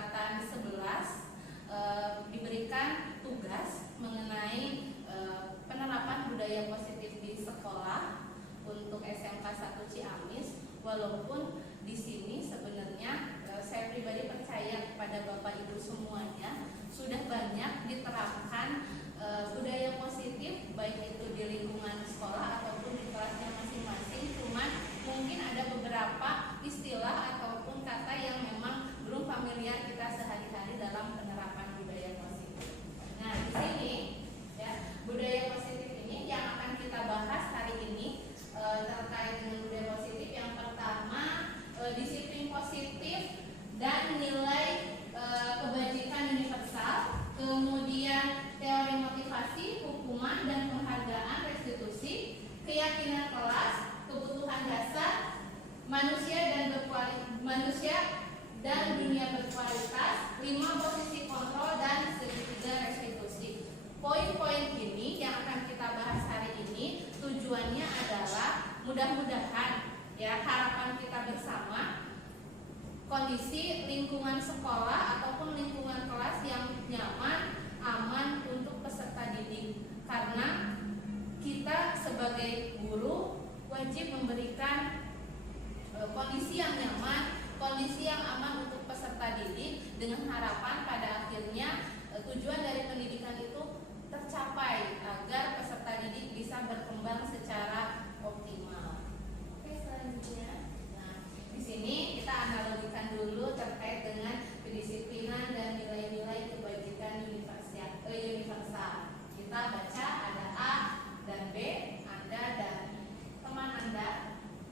Angkatan 11 diberikan tugas mengenai penerapan budaya positif di sekolah untuk SMK 1 Ciamis. Walaupun di sini sebenarnya saya pribadi percaya kepada Bapak Ibu semuanya sudah banyak diterapkan budaya positif, baik itu di lingkungan sekolah ataupun di kelasnya masing-masing. Cuman mungkin ada beberapa istilah ataupun kata yang memang belum familiar kita sehari-hari dalam penerapan budaya positif. Nah, di sini ya, budaya positif ini yang akan kita bahas hari ini terkait dengan budaya positif. Yang pertama, disiplin positif dan nilai kebajikan universal. Kemudian teori motivasi, hukuman dan penghargaan, restitusi, keyakinan kelas, kebutuhan dasar, manusia dan dunia berkualitas, 5 posisi kontrol dan segitiga restitusi. Poin-poin ini yang akan kita bahas hari ini tujuannya adalah mudah-mudahan ya, harapan kita bersama, kondisi lingkungan sekolah ataupun lingkungan kelas yang nyaman, aman untuk peserta didik. Karena kita sebagai guru wajib memberikan kondisi yang nyaman, kondisi yang aman untuk peserta didik, dengan harapan pada akhirnya tujuan dari pendidikan itu tercapai agar peserta didik bisa berkembang secara optimal. Oke, selanjutnya. Nah, di sini kita analogikan dulu terkait dengan kedisiplinan dan nilai-nilai kebajikan universal. Kita baca ada A dan B, Anda dan teman Anda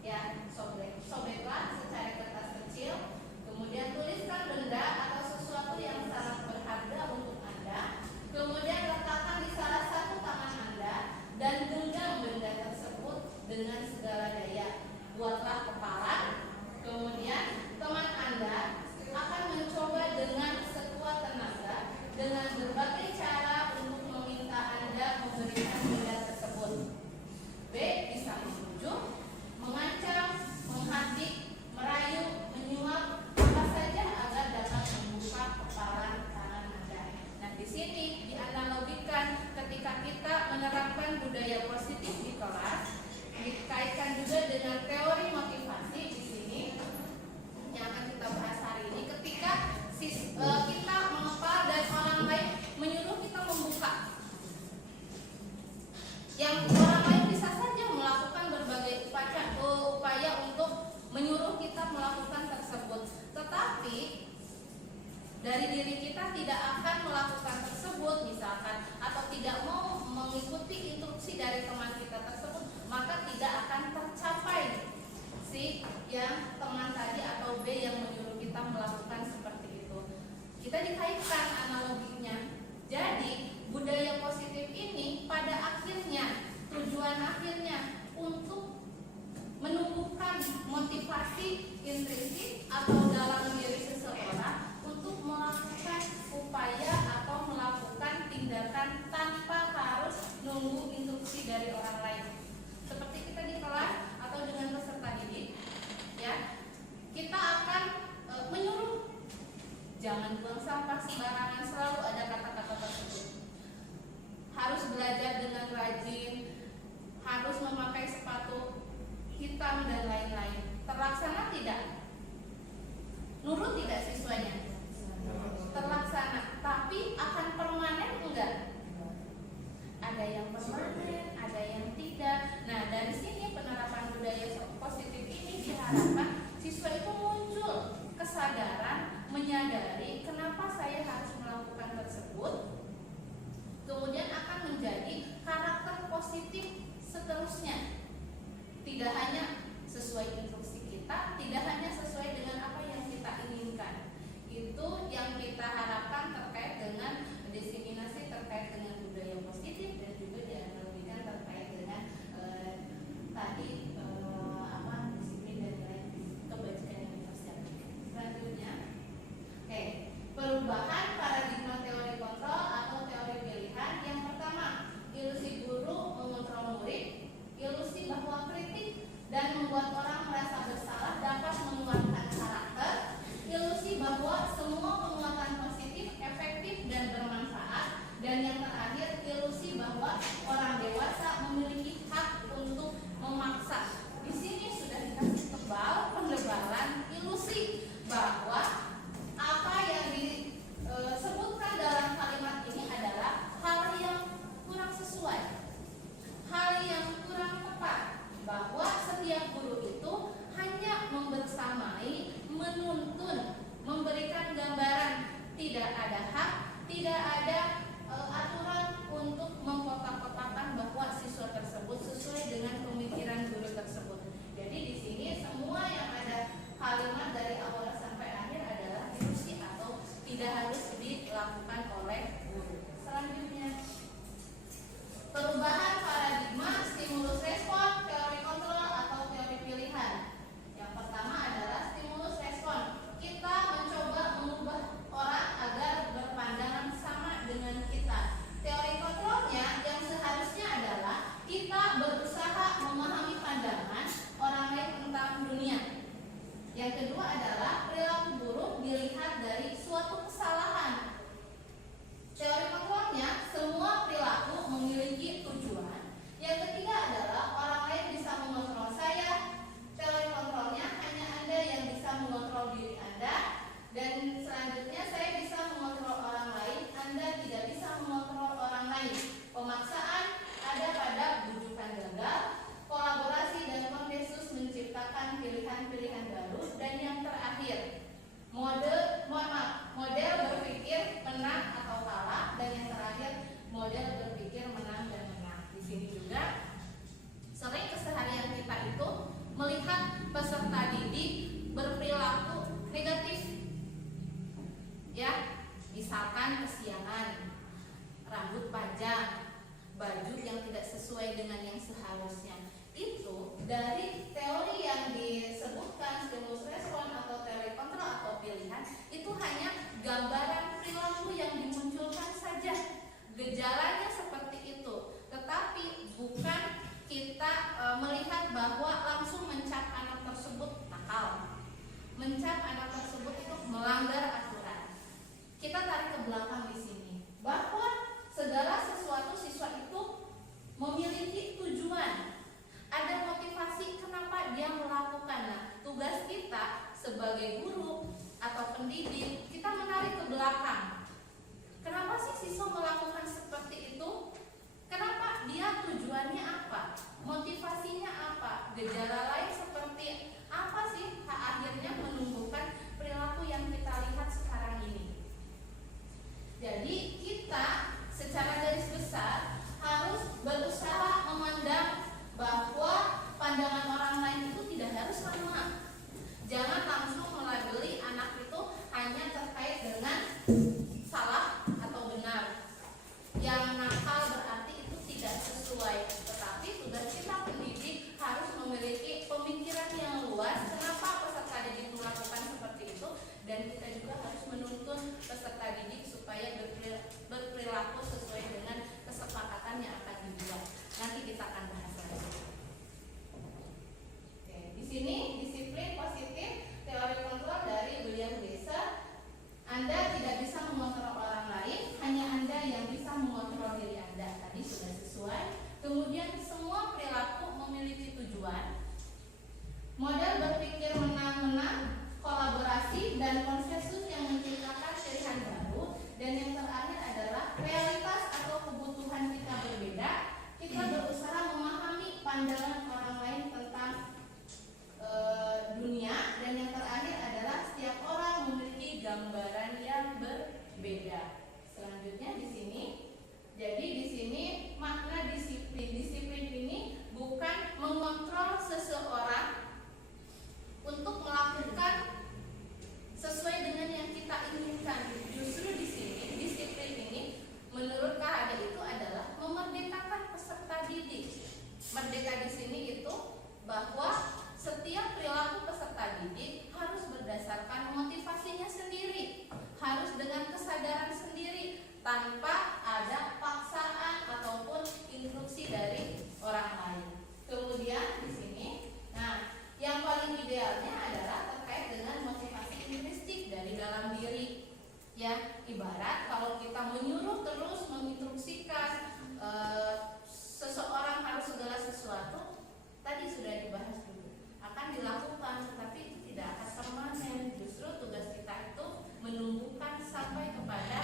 ya, sobeklah secari kertas kecil, kemudian tuliskan benda atau sesuatu yang sangat berharga untuk Anda, kemudian letakkan di salah satu tangan Anda dan genggam benda tersebut dengan segala daya. Buatlah kepalan, kemudian teman Anda akan mencoba dengan sekuat tenaga dengan berbagai cara untuk meminta Anda memberikan benda tersebut. B. Bisa membujuk, mengancam, menghardik, merayu, menyuap, apa saja agar dapat membuka kepalan tangan Anda. Nah, di sini dianalogikan ketika kita menerapkan budaya positif di kelas, dikaitkan juga dengan teori motivasi di sini yang akan kita bahas hari ini. Ketika kita mengepal dan orang lain menyuruh kita membuka, yang orang lain bisa saja melakukan berbagai upaya untuk menyuruh kita melakukan tersebut, tetapi dari diri kita tidak akan melakukan tersebut misalkan, atau tidak mau mengikuti instruksi dari teman kita tersebut, maka tidak akan tercapai si yang teman tadi atau B yang menyuruh kita melakukan seperti itu. Kita dikaitkan analoginya. Jadi budaya positif ini pada akhirnya, tujuan akhirnya untuk menumbuhkan motivasi intrinsik atau dalam diri seseorang untuk melakukan upaya atau melakukan tindakan tanpa harus nunggu instruksi dari orang lain. Seperti kita di kelas atau dengan peserta didik, ya, kita akan menyuruh jangan buang sampah sembarangan, selalu ada kata-kata tersebut. Harus belajar dengan rajin, harus memakai sepatu hitam dan lain-lain. Terlaksana tidak? Nurut tidak siswanya? Terlaksana, tapi akan permanen enggak? Ada yang permanen, ada yang tidak. Nah, dari sini penerapan budaya positif ini diharapkan siswa itu muncul kesadaran, menyadari kenapa saya harus melakukan tersebut, kemudian akan menjadi karakter positif seterusnya. Tidak hanya sesuai instruksi kita, tidak hanya sesuai dengan apa yang kita inginkan. Itu yang kita harapkan terkait dengan diseminasi terkait dengan budaya positif, dan juga dianalogikan terkait dengan tadi disiplin dan nilai kebajikan universal. Selanjutnya, perubahan paradigma teori kontrol atau teori pilihan. Yang pertama, ilusi guru mengontrol murid, ilusi bahwa kritik dan ada hak, tidak ada aturan untuk mengkotak-kotakan bahwa siswa tersebut sesuai dengan pemikiran guru tersebut. Jadi di sini semua yang ada kalimat dari awal sampai akhir adalah diuji atau tidak harus dilakukan oleh guru. Selanjutnya, perubahan paradigma stimulus respon, teori kontrol atau teori pilihan. Yang pertama adalah stimulus respon. Kita mencoba mengubah orang agar berpandangan sama dengan kita. Teori kontrolnya yang seharusnya adalah kita berusaha memahami pandangan orang lain tentang dunia. Yang kedua adalah perilaku buruk dilihat dari suatu kesalahan. Teori kontrolnya semua perilaku memiliki tujuan. Yang ketiga adalah orang lain bisa mengontrol saya. Teori kontrolnya hanya Anda yang bisa mengontrol diri Anda. Dan selanjutnya saya bisa mengontrol orang lain, Anda tidak bisa mengontrol orang lain. Pemaksaan ada pada bujukan gagal. Kolaborasi dan konsensus menciptakan pilihan-pilihan baru. Dan yang terakhir, model berpikir menang atau kalah. Dan yang terakhir, model berpikir menang dan menang. Di sini juga sering keseharian kita itu melihat peserta didik berperilaku negatif, ya, misalkan kesiangan, rambut panjang, baju yang tidak sesuai dengan yang seharusnya. Itu dari teori yang disebutkan stimulus respon atau teori kontrol atau pilihan, itu hanya gambaran perilaku yang dimunculkan saja. Gejalanya seperti itu, tetapi bukan kita melihat bahwa langsung mencap anak tersebut nakal, mencap anak tersebut itu melanggar aturan. Kita tarik ke belakang di sini, bahwa segala sesuatu siswa itu memiliki tujuan, ada motivasi kenapa dia melakukan. Nah, tugas kita sebagai guru atau pendidik, kita menarik ke belakang. Kenapa sih siswa melakukan seperti itu? Kenapa? Dia tujuannya apa? Motivasinya apa? Gejala lain seperti apa sih akhirnya menumbuhkan perilaku yang kita lihat sekarang ini? Jadi kita secara garis besar harus berusaha memandang bahwa pandangan orang lain itu tidak harus sama. Jangan langsung melabeli anak itu hanya terkait dengan salah atau benar. Yang nakal berarti itu tidak sesuai. Tetapi tugas kita pendidik harus memiliki pemikiran yang luas kenapa peserta didik melakukan seperti itu, dan kita juga harus menuntun peserta didik supaya berperilaku sesuai dengan kesepakatan yang akan dibuat. Nanti kita akan bahas lagi. Oke, di sini disiplin positif teori kontrol dari William Glasser. Anda tidak bisa mengontrol orang lain, hanya Anda yang bisa mengontrol diri Anda. Tadi sudah sesuai. Kemudian semua perilaku memiliki tujuan. Model berpikir menang-menang, kolaborasi dan konsensus yang menciptakan pilihan baru. Dan yang terakhir adalah realitas atau kebutuhan kita berbeda. Kita berusaha memahami pandangan orang lain tentang dunia. Dan yang terakhir adalah setiap orang memiliki gambaran yang berbeda. Selanjutnya di sini, jadi di sini makna disiplin. Disiplin ini bukan mengontrol seseorang untuk melakukan sesuai dengan yang kita inginkan. Justru di sini disiplin ini menurut KHD itu adalah memerdekakan peserta didik. Merdeka di sini itu bahwa setiap perilaku peserta didik harus berdasarkan motivasinya sendiri, harus dengan kesadaran sendiri, tanpa ada paksaan ataupun instruksi dari orang lain. Kemudian di sini, nah, yang paling idealnya adalah terkait dengan motivasi intrinsik dari dalam diri. Ya, ibarat kalau kita menyuruh terus menginstruksikan seseorang harus segala sesuatu, tadi sudah dibahas dulu, akan dilakukan, tetapi itu tidak akan permanen. Justru tugas kita itu menumbuhkan sampai kepada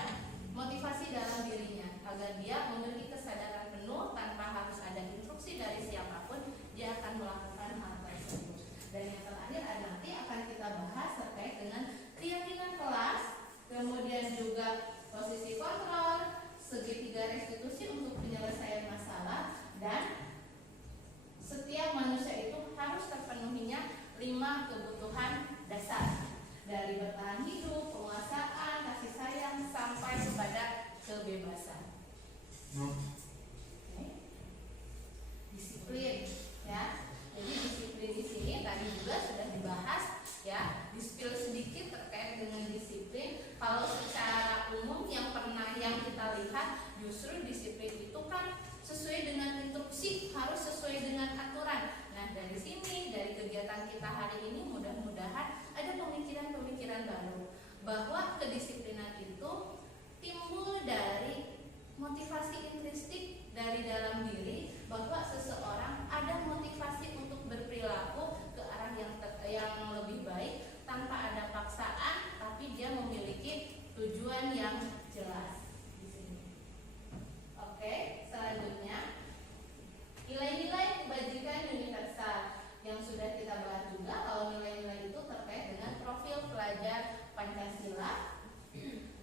motivasi dalam dirinya, agar dia memiliki kesadaran penuh tanpa harus ada instruksi dari siapapun, dia akan melakukan hal tersebut. Dan yang terakhir nanti akan kita bahas terkait dengan keyakinan kelas, kemudian juga kita hari ini mudah-mudahan ada pemikiran-pemikiran baru bahwa kedisiplinan itu timbul dari motivasi intrinsik dari dalam diri, bahwa seseorang ada motivasi untuk berperilaku ke arah yang lebih baik tanpa ada paksaan, tapi dia memiliki tujuan yang jelas di sini. Oke, selanjutnya nilai-nilai kebajikan universal yang sudah kita bahas juga. Kalau nilai-nilai itu terkait dengan profil pelajar Pancasila,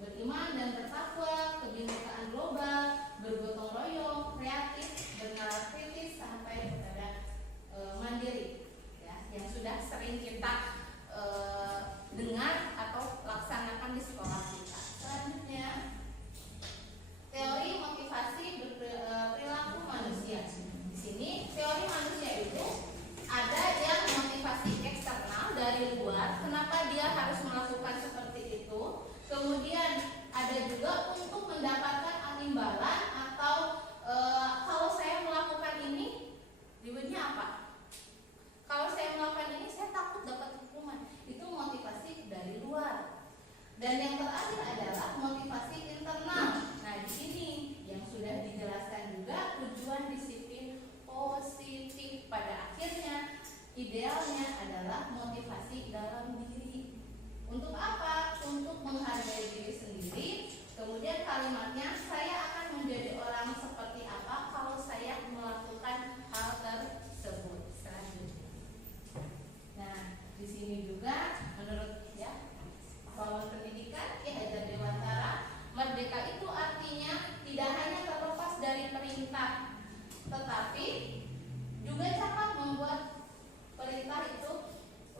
beriman dan bertakwa, kebinekaan global, bergotong royong, kreatif, bernalar kritis, sampai kepada mandiri, ya, yang sudah sering kita dengar atau laksanakan di sekolah kita. Selanjutnya, teori motivasi perilaku manusia. Di sini teori manusia itu ada yang motivasi eksternal dari luar, kenapa dia harus melakukan seperti itu. Kemudian ada juga untuk mendapatkan imbalan atau kalau saya melakukan ini rewardnya apa? Kalau saya melakukan ini saya takut dapat hukuman. Itu motivasi dari luar. Dan yang terakhir adalah motivasi internal. Nah, di sini yang sudah dijelaskan juga tujuan disiplin positif. Pada akhirnya idealnya adalah motivasi dalam diri. Untuk apa? Untuk menghargai diri sendiri. Kemudian kalimatnya, saya akan menjadi orang seperti apa kalau saya melakukan hal tersebut. Selanjutnya. Nah, di sini juga menurut Pahlawan Pendidikan Ki Hajar Dewantara, merdeka itu artinya tidak hanya terlepas dari perintah, tetapi juga dapat membuat perintah itu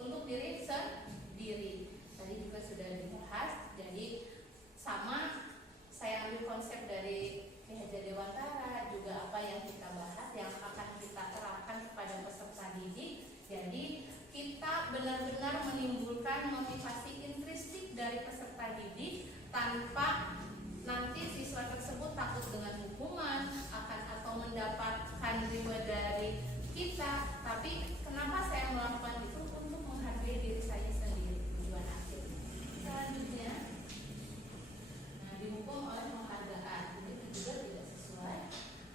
untuk diri sendiri. Tadi juga sudah dibahas. Jadi sama saya ambil konsep dari Ki Hajar Dewantara, juga apa yang kita bahas yang akan kita terapkan kepada peserta didik. Jadi kita benar-benar menimbulkan motivasi intrinsik dari peserta didik tanpa nanti siswa tersebut takut dengan hukuman atau mendapatkan reward dari kita. Tapi kenapa saya melakukan itu? Untuk menghargai diri saya sendiri, tujuan akhir. Selanjutnya, dihukum oleh penghargaan. Ini juga tidak sesuai.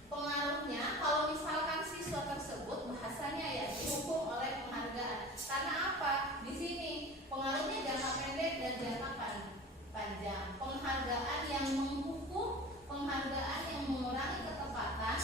Pengaruhnya, kalau misalkan siswa tersebut bahasanya ya dihukum oleh penghargaan. Karena apa? Di sini pengaruhnya jangka pendek dan jangka panjang. Penghargaan yang menghukum, penghargaan yang mengurangi ketepatan,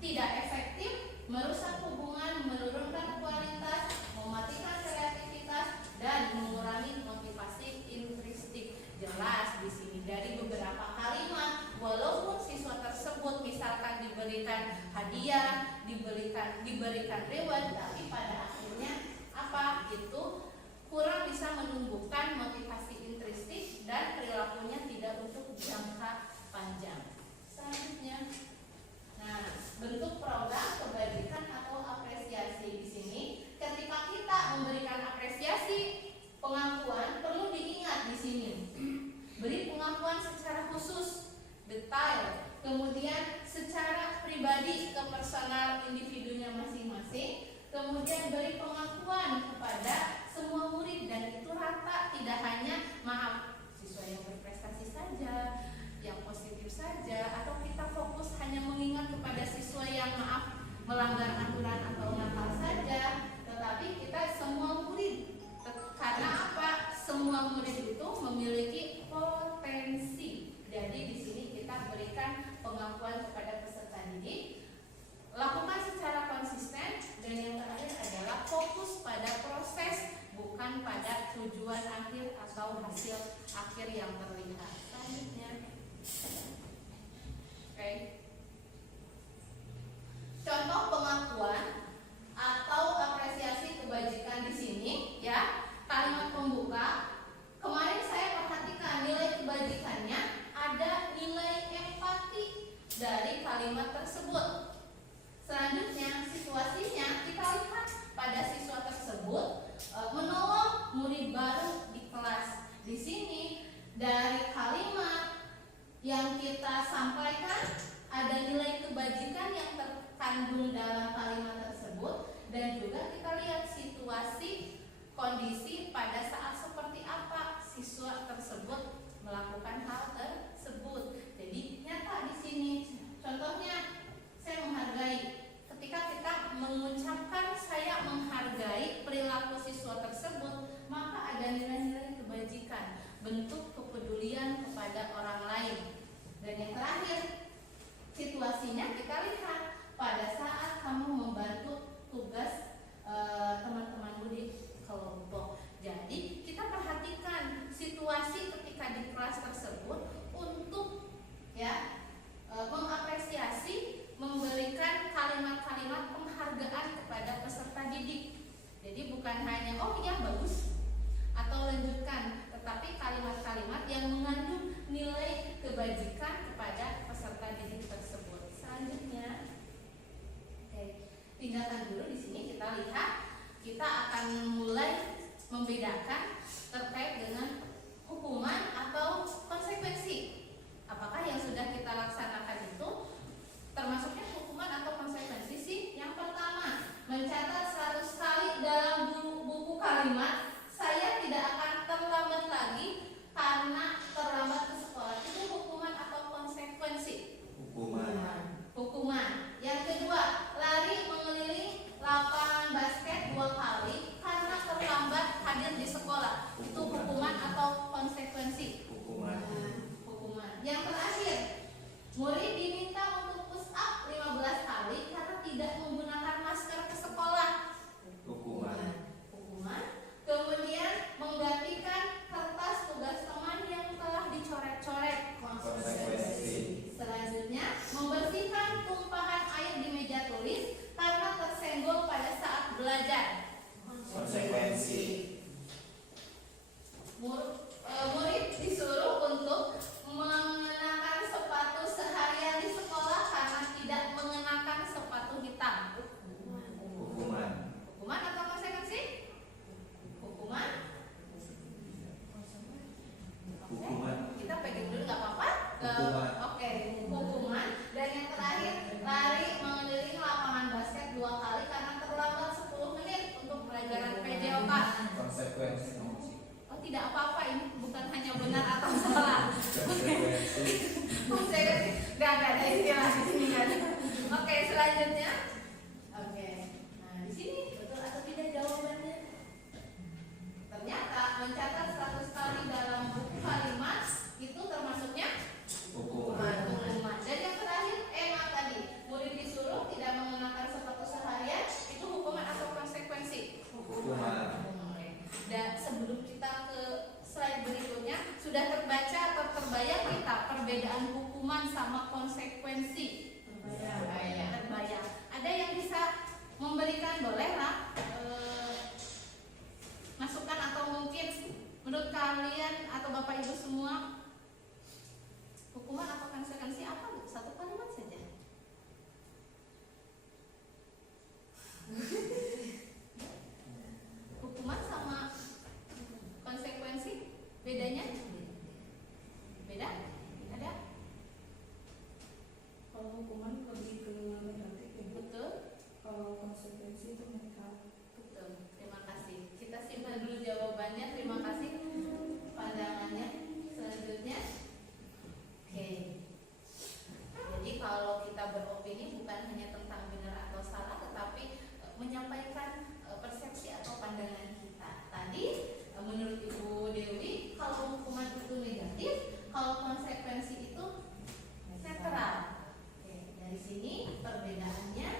tidak efektif, merusak hubungan, menurunkan kualitas, mematikan kreativitas, dan mengurangi motivasi intrinsik. Jelas di sini dari beberapa kalimat, walaupun siswa tersebut misalkan diberikan hadiah, diberikan reward, tapi pada akhirnya apa? Itu kurang bisa menumbuhkan motivasi intrinsik dan perilakunya tidak untuk jangka panjang. Selanjutnya, nah, bentuk program kebajikan atau apresiasi di sini, ketika kita memberikan apresiasi, pengakuan perlu diingat di sini. Beri pengakuan secara khusus, detail, kemudian secara pribadi ke personal individunya masing-masing, kemudian beri pengakuan kepada semua murid dan itu rata, tidak hanya siswa yang berprestasi saja, yang positif saja, atau kita fokus hanya mengingat kepada siswa yang melanggar aturan atau nakal saja, tetapi kita semua murid. Karena apa? Semua murid itu memiliki potensi. Jadi di sini kita berikan pengakuan kepada peserta didik. Lakukan secara konsisten, dan yang terakhir adalah fokus pada proses, bukan pada tujuan akhir atau hasil akhir yang terlihat. Selanjutnya, oke. Contoh pengakuan atau apresiasi kebajikan di sini, ya. Kalimat pembuka. Kemarin saya perhatikan nilai kebajikannya ada nilai empati dari kalimat tersebut. Selanjutnya, situasinya kita lihat pada siswa tersebut menolong murid baru di kelas. Di sini dari kalimat yang kita sampaikan ada nilai kebajikan yang terkandung dalam kalimat tersebut, dan juga kita lihat situasi kondisi pada saat seperti apa siswa tersebut melakukan hal tersebut. Jadi nyata di sini. Contohnya saya menghargai. Ketika kita mengucapkan saya menghargai perilaku siswa tersebut, maka ada nilai-nilai kebajikan, bentuk kepedulian kepada orang lain. Dan yang terakhir, situasinya kita lihat pada saat kamu membantu tugas teman-temanmu di kelompok. Jadi kita perhatikan situasi ketika di kelas tersebut untuk mengapresiasi, memberikan kalimat-kalimat penghargaan kepada peserta didik. Jadi bukan hanya oh ya bagus atau lanjutkan, tetapi kalimat-kalimat yang mengandung nilai kebajikan kepada peserta didik tersebut. Selanjutnya, tinggalkan dulu di sini kita lihat, kita akan mulai membedakan terkait dengan hukuman atau konsekuensi. Apakah yang sudah kita laksanakan itu termasuknya hukuman atau konsekuensi sih? Yang pertama, mencatat 100 kali dalam buku kalimat saya tidak akan terlambat lagi karena terlambat ke sekolah. Itu hukuman atau konsekuensi? Hukuman. Yang kedua, lari mengelilingi lapangan basket 2 kali karena terlambat hadir di sekolah. Itu hukuman atau konsekuensi? Hukuman. Yang terakhir, murid diminta untuk push up 15 kali karena tidak menggunakan masker ke sekolah. Hukuman. Kemudian menggantikan kertas tugas teman yang telah dicoret-coret. Konsekuensi. Selanjutnya, membersihkan tumpahan air di meja tulis karena tersenggol pada saat belajar. Konsekuensi. Murid disuruh untuk mengenakan sepatu seharian di sekolah karena tidak mengenakan sepatu hitam. Hukuman atau konsekuensi? Hukuman. Kita pegang dulu nggak apa-apa. Oke, hukuman. Dan yang terakhir, lari mengelilingi lapangan basket 2 kali karena terlambat 10 menit untuk pelajaran PJOK. Konsekuensi. Oh, tidak apa-apa, ini bukan hanya benar atau salah. Konsekuensi. Nggak ada istilah di sini kan. Oke, selanjutnya. Oke. Nah, di sini betul atau tidak jawabannya? Ternyata mencatat 100 kali dalam buku kalimat itu termasuknya hukuman. Dan yang terakhir, tadi murid disuruh tidak mengenakan sepatu seharian, itu hukuman atau konsekuensi? Hukuman. Dan sebelum kita ke slide berikutnya, sudah terbaca atau terbayang kita perbedaan hukuman sama konsekuensi? Terbayang. Ada yang bisa memberikan, bolehlah masukan atau mungkin menurut kalian atau Bapak Ibu semua, hukuman atau konsekuensi apa? Satu kalimat saja. Hukuman sama konsekuensi bedanya? Beda? Ada? Kalau hukuman lebih ke negatif, Betul? kalau konsekuensi itu netral. Betul. Terima kasih. Kita simpan dulu jawabannya. Terima kasih pandangannya. Selanjutnya, oke. Jadi kalau kita beropini bukan hanya tentang benar atau salah, tetapi menyampaikan persepsi atau pandangan kita. Tadi menurut Ibu Dewi, kalau hukuman itu negatif, kalau konsekuensi itu netral. Oke, dari sini perbedaannya,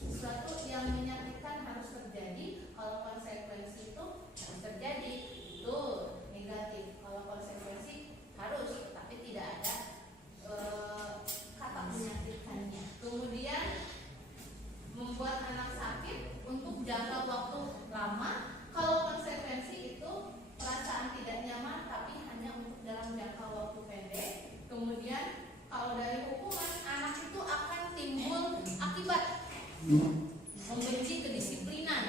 sesuatu yang menyakitkan harus terjadi, kalau konsekuensi itu harus terjadi. Itu negatif. Kalau konsekuensi harus, tapi tidak ada kata menyakitkannya. Kemudian membuat anak sakit untuk jangka waktu lama. Kalau konsekuensi itu perasaan tidak nyaman, tapi hanya untuk dalam jangka waktu pendek. Kemudian kalau dari hukuman, anak itu akan timbul akibat membenci kedisiplinan.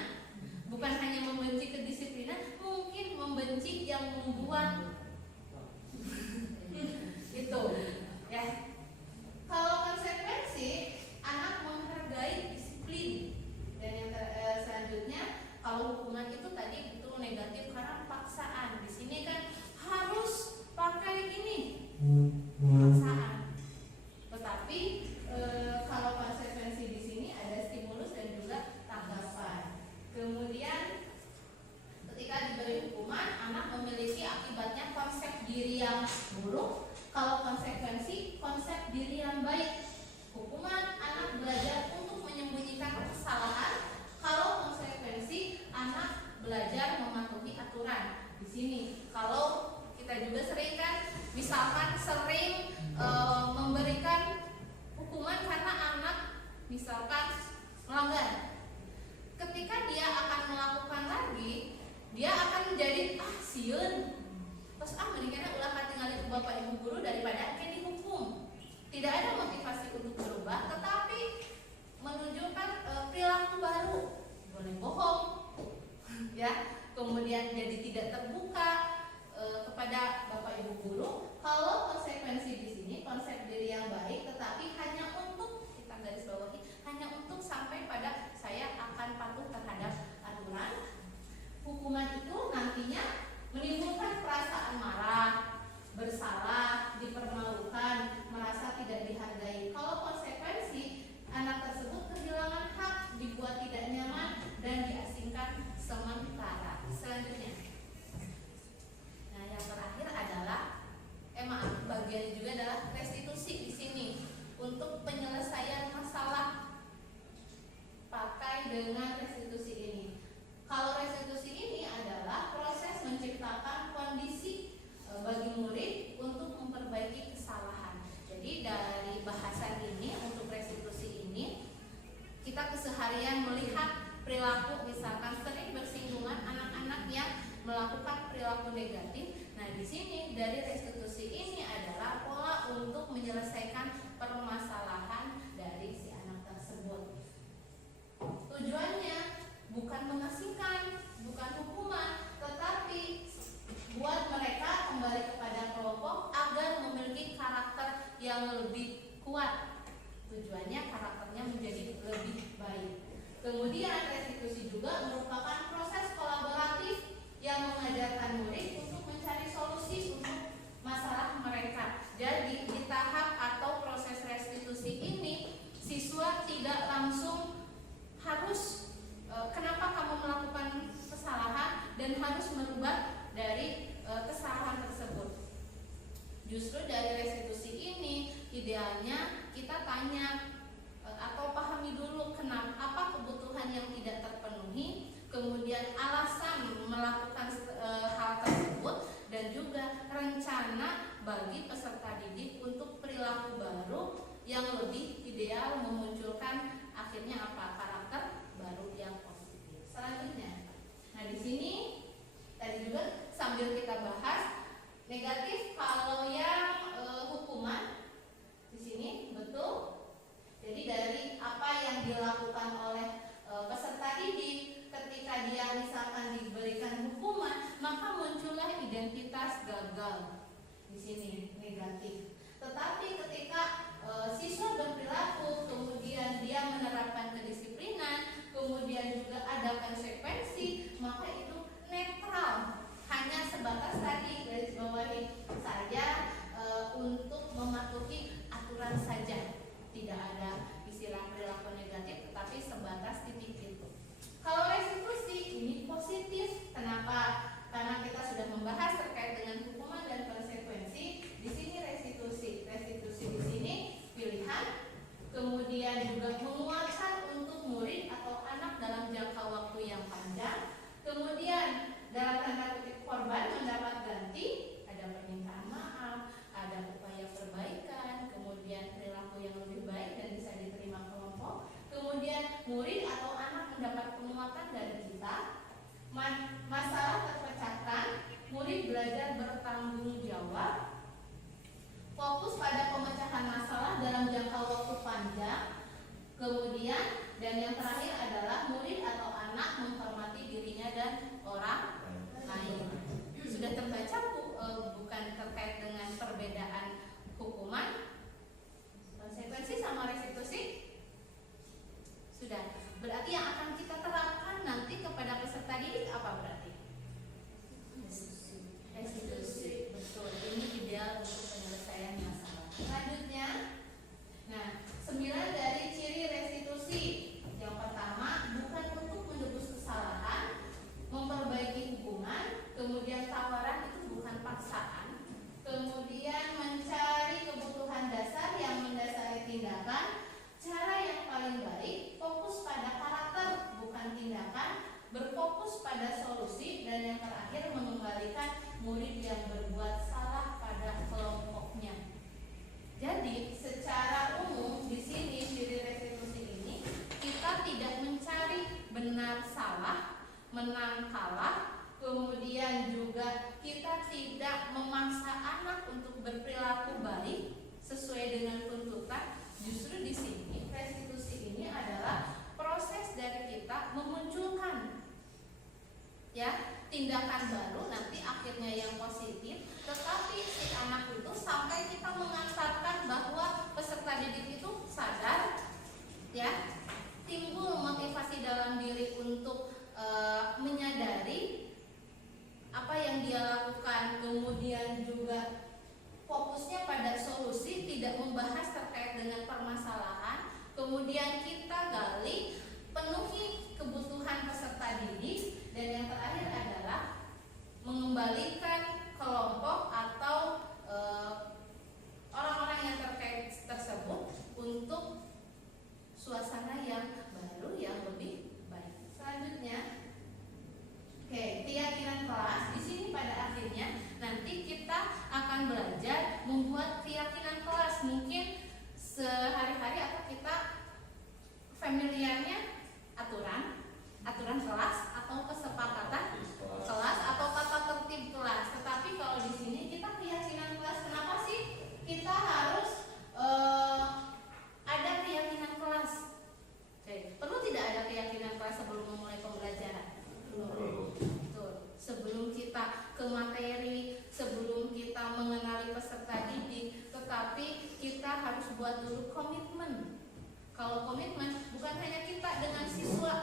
Bukan hanya membenci kedisiplinan, mungkin membenci yang membuat itu ya. Kalau konsekuensi, anak menghargai disiplin. Dan yang selanjutnya, kalau Kalau hukuman itu tadi betul negatif karena paksaan. Di sini kan harus pakai ini paksaan. Tetapi kalau konsekuensi di sini ada stimulus dan juga tanggapan. Kemudian ketika diberi hukuman, anak memiliki akibatnya konsep diri yang buruk. Kalau konsekuensi, konsep diri yang baik. Hukuman, anak belajar untuk menyembunyikan kesalahan. Kalau konsekuensi, anak belajar mematuhi aturan. Di sini, kalau kita juga sering kan, misalkan sering memberikan hukuman karena anak misalkan melanggar. Ketika dia akan melakukan lagi, dia akan menjadi sieun. Terus mendingan ulah katingali ke bapak ibu guru daripada akan dihukum. Tidak ada motivasi untuk berubah, tetapi menunjukkan perilaku baru. Boleh bohong, ya. Kemudian jadi tidak terbuka kepada bapak ibu guru. Kalau konsekuensi di sini konsep diri yang baik, tetapi hanya untuk kita garis bawahi, hanya untuk sampai pada saya akan patuh terhadap aturan. Hukuman itu nantinya menimbulkan perasaan marah, bersalah, dipermalukan, merasa tidak dihargai. Kalau konsekuensi, anak tersebut kehilangan hak, dibuat tidak nyaman, dan diasingkan sementara. Selanjutnya, nah yang terakhir adalah bagian juga adalah restitusi di sini untuk penyelesaian masalah pakai dengan restitusi ini. Kalau restitusi ini adalah proses menciptakan kondisi bagi murid untuk memperbaiki kesalahan. Jadi dari bahasan ini untuk restitusi ini kita keseharian melihat perilaku misalkan sering bersinggungan anak-anak yang melakukan perilaku negatif. Nah di sini dari restitusi ini adalah pola untuk menyelesaikan permasalahan dari si anak tersebut. Tujuannya bukan mengasingkan, bukan hukuman, tetapi buat mereka kembali kepada kelompok agar memiliki karakter yang lebih kuat. Tujuannya karakternya menjadi lebih baik. Kemudian restitusi juga merupakan proses kolaboratif yang mengajarkan murid untuk mencari solusi untuk masalah mereka. Jadi di tahap atau proses restitusi ini siswa tidak langsung harus kenapa kamu melakukan kesalahan dan harus merubah dari kesalahan tersebut. Justru dari restitusi ini idealnya kita tanya atau pahami dulu kenapa, apa kebutuhan yang tidak terpenuhi, kemudian alasan melakukan hal tersebut, dan juga rencana bagi peserta didik untuk perilaku baru yang lebih ideal memunculkan akhirnya apa, karakter baru yang positif. Selanjutnya, nah di sini tadi juga sambil kita bahas negatif kalau yang hukuman di sini betul. Jadi dari apa yang dilakukan oleh peserta didik ketika dia misalkan diberikan hukuman, maka muncullah identitas gagal di sini negatif. Tetapi ketika siswa berperilaku, kemudian dia menerapkan kedisiplinan, kemudian juga ada konsekuensi, maka itu netral, hanya sebatas tadi garis bawahi saja untuk mematuhi aturan saja, tidak ada istilah perilaku negatif, tetapi sebatas titik itu. Kalau restitusi ini positif, kenapa? Karena kita sudah membahas terkait dengan hukuman dan konsekuensi. Di sini restitusi di sini pilihan, kemudian juga menguatkan pada solusi, dan yang terakhir mengembalikan murid yang berbuat salah pada kelompoknya. Jadi secara umum di sini ciri restitusi ini kita tidak mencari benar salah, menang kalah, kemudian juga kita tidak memaksa anak untuk berperilaku baik sesuai dengan tuntutan. Justru di sini restitusi ini adalah proses dari kita memunculkan tindakan baru, nanti akhirnya yang positif, tetapi si anak itu sampai kita mengantarkan bahwa peserta didik itu sadar, timbul motivasi dalam diri untuk menyadari apa yang dia lakukan, kemudian juga fokusnya pada solusi, tidak membahas terkait dengan permasalahan, kemudian kita gali, penuhi kebutuhan peserta didik, dan yang terakhir adalah mengembalikan kelompok atau orang-orang yang terkait tersebut untuk suasana yang baru, yang lebih baik. Selanjutnya, keyakinan kelas. Di sini pada akhirnya nanti kita akan belajar membuat keyakinan kelas. Mungkin sehari-hari atau kita familiarnya aturan kelas atau kesepakatan kelas atau tata tertib kelas. Tetapi kalau di sini kita keyakinan kelas, kenapa sih kita harus ada keyakinan kelas? Perlu tidak ada keyakinan kelas sebelum memulai pembelajaran? Betul. Sebelum kita ke materi, sebelum kita mengenali peserta didik, tetapi kita harus buat dulu komitmen. Kalau komitmen bukan hanya kita dengan siswa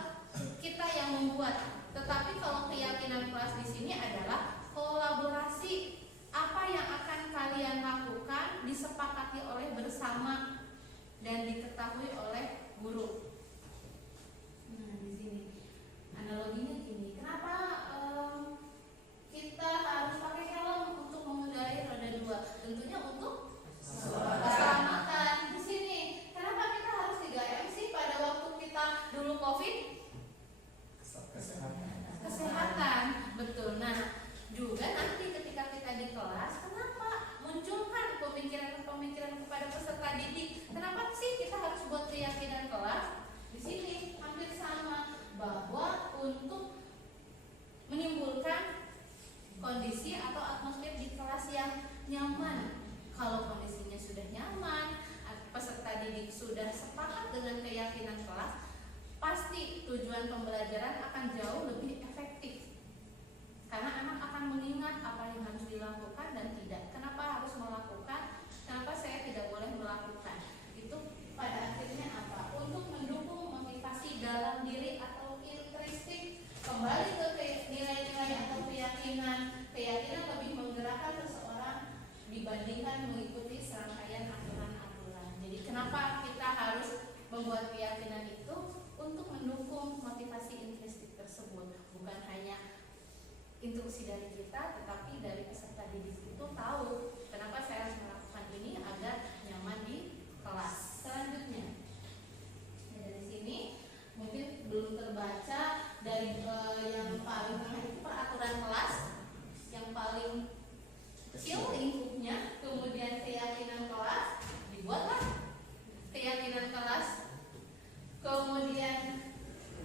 kita yang membuat, tetapi kalau keyakinan kelas di sini adalah kolaborasi. Apa yang akan kalian lakukan disepakati oleh bersama dan diketahui oleh guru. Nah, di sini analoginya gini. Kenapa kita harus pakai helm untuk mengendarai roda 2? Tentunya untuk keselamatan. Di sini, kenapa kita harus 3M sih pada waktu kita dulu COVID? Kesehatan, betul. Nah, juga nanti ketika kita di kelas, kenapa munculkan pemikiran-pemikiran kepada peserta didik? Kenapa sih kita harus buat keyakinan kelas? Di sini hampir sama, bahwa untuk menimbulkan kondisi atau atmosfer di kelas yang nyaman. Kalau kondisinya sudah nyaman, peserta didik sudah sepakat dengan keyakinan kelas, pasti tujuan pembelajaran akan jauh lebih efektif. Karena anak akan mengingat apa yang harus dilakukan dan tidak. Kenapa harus melakukan? Kenapa saya tidak boleh melakukan? Itu pada akhirnya apa? Untuk mendukung motivasi dalam diri atau intrinsic. Kembali ke nilai-nilai atau keyakinan. Keyakinan lebih menggerakkan seseorang dibandingkan mengikuti serangkaian aturan-aturan. Jadi kenapa kita harus membuat keyakinan itu? Untuk mendukung motivasi intrinsik tersebut. Bukan hanya instruksi dari kita, tetapi dari peserta didik itu tahu kenapa saya harus melakukan ini agar nyaman di kelas. Selanjutnya, dari sini mungkin belum terbaca dari yang paling tengah itu peraturan kelas, yang paling kecil lingkupnya, kemudian keyakinan kelas, dibuatlah keyakinan kelas, kemudian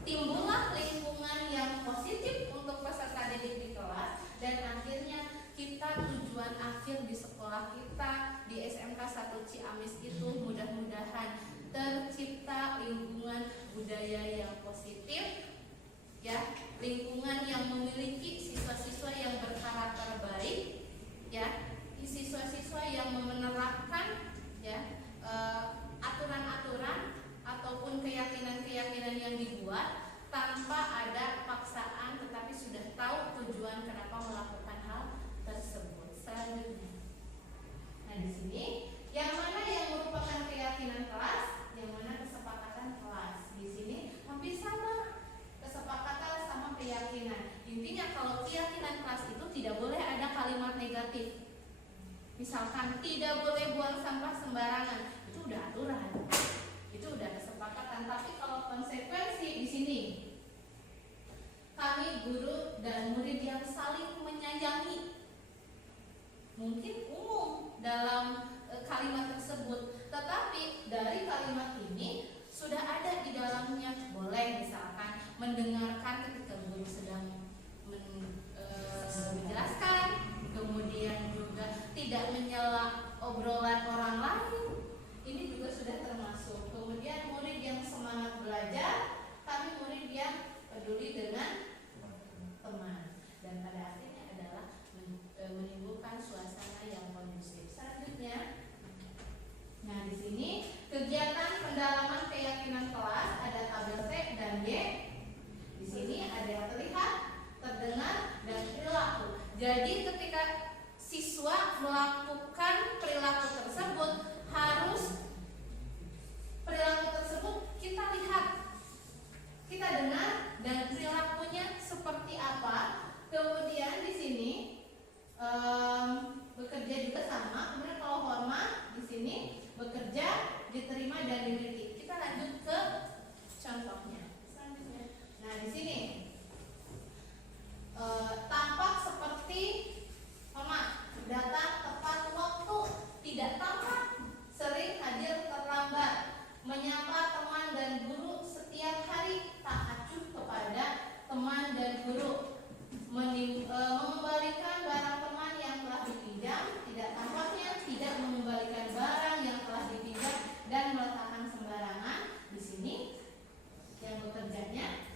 timbullah lingkungan yang positif untuk peserta didik di kelas, dan akhirnya kita tujuan akhir di sekolah kita di SMK 1 Ciamis itu mudah-mudahan tercipta lingkungan budaya yang positif, lingkungan yang memiliki siswa-siswa yang berkarakter baik, siswa-siswa yang menerapkan aturan-aturan ataupun keyakinan-keyakinan yang dibuat tanpa ada paksaan, tetapi sudah tahu tujuan kenapa melakukan hal tersebut. Selanjutnya, nah di sini yang mana yang merupakan keyakinan kelas, yang mana kesepakatan kelas. Di sini hampir sama, kesepakatan sama keyakinan. Intinya kalau keyakinan kelas itu tidak boleh ada kalimat negatif. Misalkan tidak boleh buang sampah sembarangan, itu udah aturan, itu udah kesepakatan. Tapi kalau konsekuensi di sini, kami guru dan murid yang saling menyayangi. Mungkin umum dalam kalimat tersebut, tetapi dari kalimat ini sudah ada di dalamnya boleh misalkan mendengarkan ketika guru sedang menjelaskan, kemudian juga tidak menyela obrolan orang lain, ini juga sudah termasuk. Kemudian murid yang semangat belajar, kami murid yang peduli dengan teman, dan pada akhirnya adalah menimbulkan suasana yang kondusif. Selanjutnya, nah di sini kegiatan pendalaman keyakinan kelas ada tabel C dan D. Di sini ada yang terlihat, terdengar, dan perilaku. Jadi ketika siswa melakukan perilaku tersebut, harus perilaku tersebut kita lihat, kita dengar, dan perilakunya seperti apa. Kemudian di sini bekerja juga sama. Kemudian kalau hormat di sini bekerja, diterima, dan dimiliki. Kita lanjut ke contohnya. Selanjutnya, nah di sini tampak seperti hormat, datang tepat waktu, tidak tampak, sering hadir terlambat, menyapa teman dan guru setiap hari, tak acuh kepada teman dan guru, mengembalikan barang teman yang telah dipinjam, tidak tampaknya tidak mengembalikan barang yang telah dipinjam dan meletakkan sembarangan. Di sini yang bekerjanya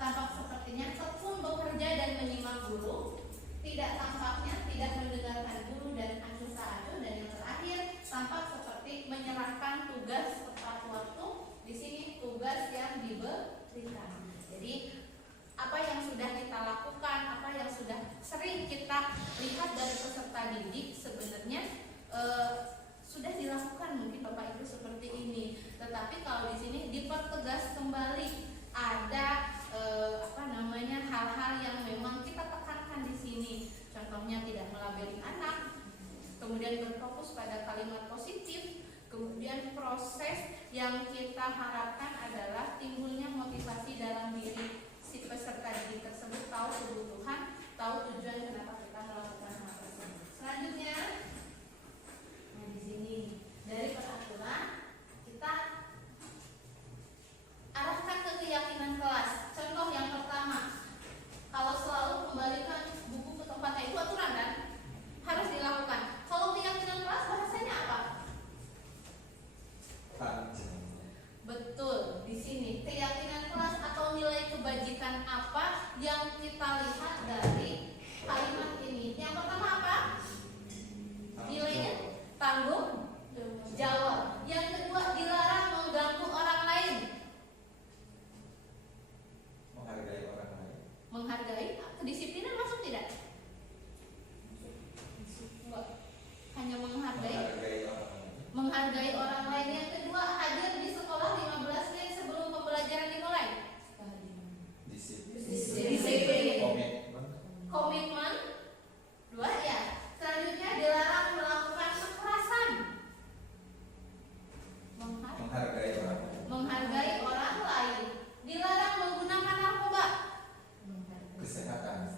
tampak sepertinya tekun bekerja dan menyimak guru, tidak tampaknya tidak mendengarkan guru dan acuh tak acuh, dan yang terakhir tampak seperti menyerahkan tugas tepat waktu. Di sini tugas yang diberikan. Jadi apa yang sudah kita lakukan, apa yang sudah sering kita lihat dari peserta didik sebenarnya sudah dilakukan mungkin Bapak Ibu seperti ini. Tetapi kalau di sini dipertegas kembali, ada hal-hal yang memang kita tekankan di sini. Contohnya tidak melabeli anak, kemudian berfokus pada kalimat positif, kemudian proses yang kita harapkan adalah timbulnya motivasi dalam diri si peserta didik tersebut, tahu kebutuhan, tahu tujuan kenapa kita melakukan hal tersebut. Selanjutnya, nah di sini dari peraturan kita arahkan ke keyakinan kelas. Contoh yang pertama, kalau selalu kembalikan buku ke tempatnya, itu aturan kan? Harus dilakukan. Kalau keyakinan kelas bahasanya apa? Betul, di sini keyakinan kelas atau nilai kebajikan apa yang kita lihat dari kalimat ini. Yang pertama apa? Nilainya tanggung jawab. Yang kedua, dilarang mengganggu orang lain. Menghargai orang lain. Menghargai, kedisiplinan masuk tidak? Enggak. Hanya menghargai. Menghargai orang lain. Yang kedua, hadir di sekolah 15 menit sebelum pembelajaran dimulai. Disiplin. Komitmen. Dua ya. Selanjutnya, dilarang melakukan kekerasan. Menghargai orang lain. Dilarang menggunakan narkoba. Kesehatan.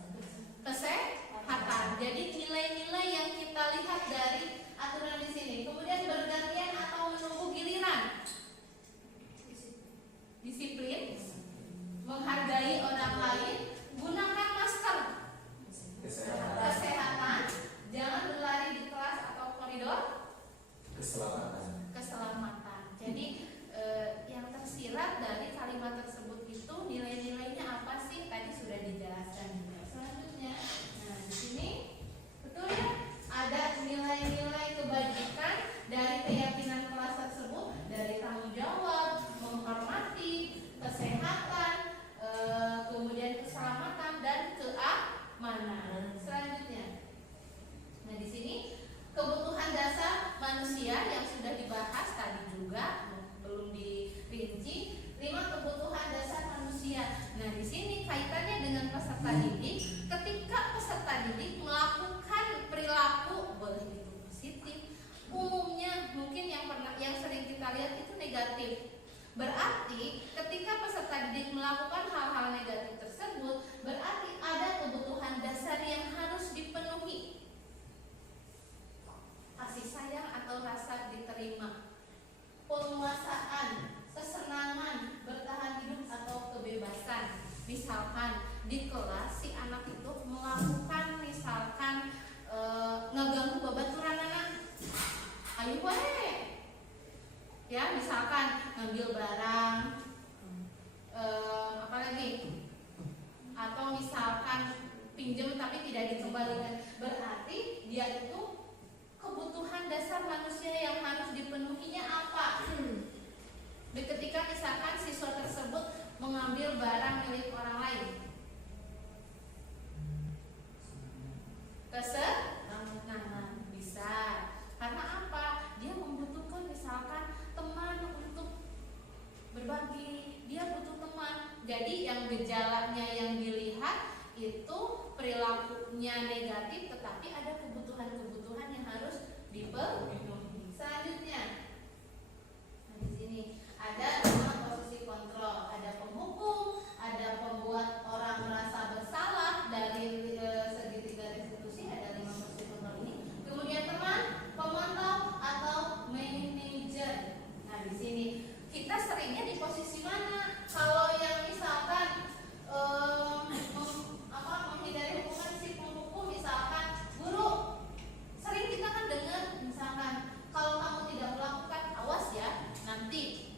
Jadi nilai-nilai yang kita lihat dari aturan di sini. Kemudian bergantian atau menunggu giliran. Disiplin. Menghargai orang lain. Gunakan masker. Kesehatan. Jangan berlari di kelas atau koridor. Keselamatan. Jadi yang tersirat dari kalimat tersebut itu nilai-nilainya apa sih? Tadi sudah dijelaskan juga. Selanjutnya, nah di sini betul ya, ada nilai-nilai kebajikan dari keyakinan kelas tersebut, dari tanggung jawab, menghormati, kesehatan, kemudian keselamatan dan keamanan. Selanjutnya, nah di sini kebutuhan dasar manusia yang sudah dibahas tadi juga, belum dirinci. 5 kebutuhan dasar manusia. Nah di sini kaitannya dengan peserta didik. Ketika peserta didik melakukan perilaku, boleh itu positif, umumnya mungkin yang sering kita lihat itu negatif. Berarti ketika peserta didik melakukan hal-hal negatif tersebut, Berarti ada kebutuhan dasar yang harus dipenuhi. Kasih sayang atau rasa diterima, penguasaan, kesenangan, bertahan hidup atau kebebasan. Misalkan di kelas si anak itu melakukan misalkan ngeganggu babaturan anak, ayo wae, ya misalkan ngambil barang, apa lagi, atau misalkan pinjam tapi tidak dikembalikan. Berarti dia itu kebutuhan dasar manusia yang harus dipenuhinya apa? Ketika misalkan siswa tersebut mengambil barang milik orang lain, kesenangan bisa. Karena apa? Dia membutuhkan misalkan teman untuk berbagi, dia butuh teman. Jadi yang gejalanya yang dilihat itu perilakunya negatif, tetapi ada kebutuhan-kebutuhan yang harus dipenuhi. Selanjutnya, nah di sini ada 5 posisi kontrol, ada penghukum, ada pembuat orang merasa bersalah dari segitiga restitusi, ada 5 posisi kontrol ini. Kemudian teman, pemantau atau manajer. Nah di sini kita seringnya di posisi mana? Kalau yang misalkan menghindari hukuman si penghukum, misalkan guru, sering kita kan dengar misalkan kalau kamu tidak melakukan, awas ya nanti.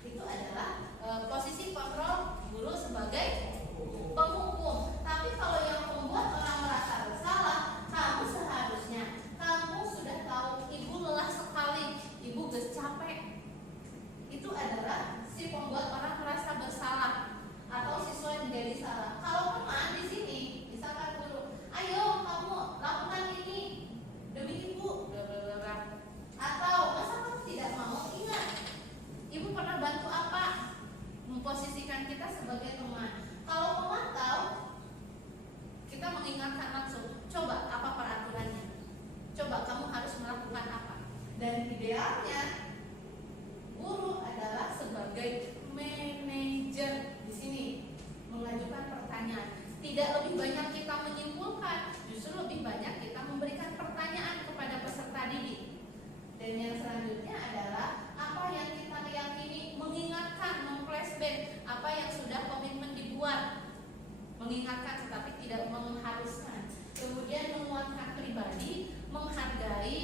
Itu adalah posisi kontrol guru sebagai penghukum. Tapi kalau yang membuat orang merasa bersalah, kamu seharusnya kamu sudah tahu ibu lelah sekali, ibu ges capek. Itu adalah si pembuat orang merasa bersalah atau siswa yang menjadi salah. Kalau teman di sini, misalkan guru, ayo kamu lakukan ini demi ibu, atau masa kamu tidak mau, ingat ibu pernah bantu apa, memposisikan kita sebagai teman. Kalau pemantau, kita mengingatkan langsung, coba apa peraturannya, coba kamu harus melakukan apa. Dan idealnya guru adalah sebagai manajer di sini, mengajukan pertanyaan. Tidak lebih banyak kita menyimpulkan, justru lebih banyak kita memberikan pertanyaan kepada peserta didik. Dan yang selanjutnya adalah apa yang kita yakini, mengingatkan, memflashback apa yang sudah komitmen dibuat, mengingatkan tetapi tidak mengharuskan. Kemudian menguatkan pribadi, menghargai,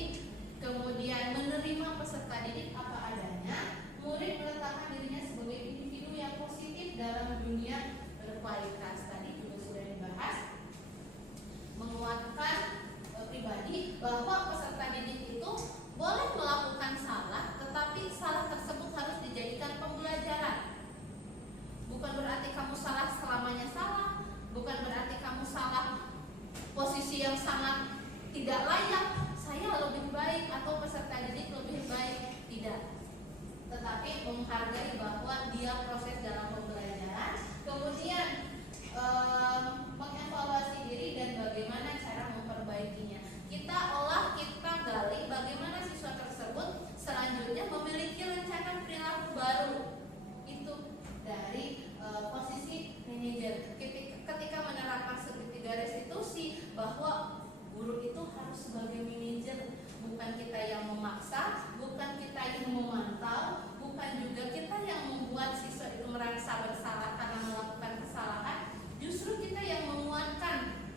kemudian menerima peserta didik apa adanya. Murid meletakkan dirinya sebagai individu yang positif dalam dunia berkualitas. Tadi juga sudah dibahas. Menguatkan pribadi bahwa peserta didik itu boleh melakukan salah, tetapi salah tersebut harus dijadikan pembelajaran. Bukan berarti kamu salah selamanya salah, bukan berarti kamu salah posisi yang sangat tidak layak, saya lebih baik atau peserta didik lebih baik, tidak. Tetapi menghargai bahwa dia proses dalam pembelajaran, kemudian mengevaluasi diri dan bagaimana cara memperbaikinya. Kita olah, kita gali bagaimana siswa tersebut selanjutnya memiliki rencana perilaku baru. Itu dari posisi manajer. Ketika menerapkan segitiga restitusi, bahwa guru itu harus sebagai manajer, bukan kita yang memaksa, bukan kita yang memantau, bukan juga kita yang membuat siswa itu merasa bersalah karena melakukan kesalahan. Justru kita yang menguatkan,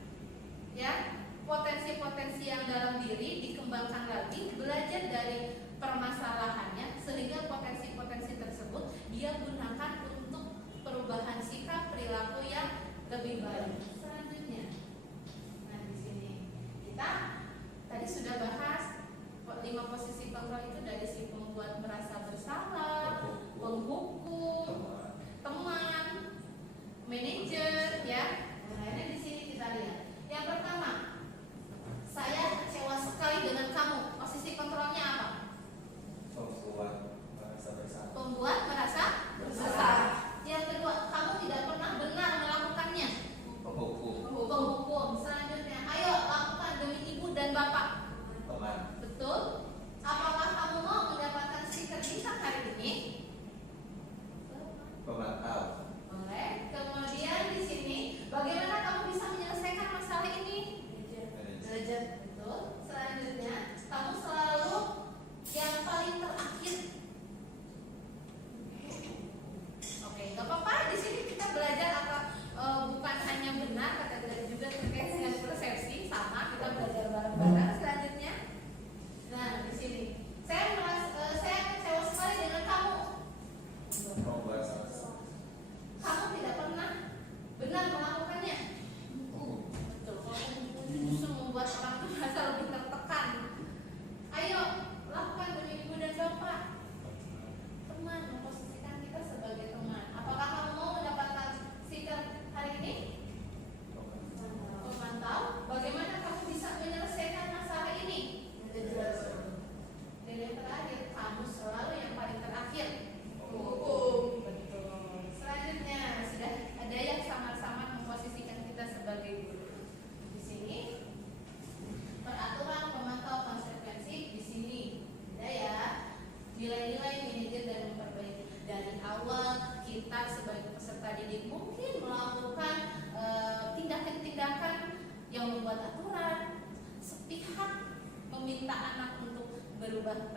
ya, potensi-potensi yang dalam diri dikembangkan lagi, belajar dari permasalahannya sehingga potensi-potensi tersebut dia gunakan untuk perubahan sikap perilaku yang lebih baik. Selanjutnya, nah di sini kita tadi sudah bahas 5 posisi kontrol itu dari si pembuat merasa bersalah, penghukum, teman, manajer, ya. Nah ini di sini kita lihat. Yang pertama, saya kecewa sekali dengan kamu. Posisi kontrolnya apa? Pembuat merasa bersalah. Pembuat merasa bersalah.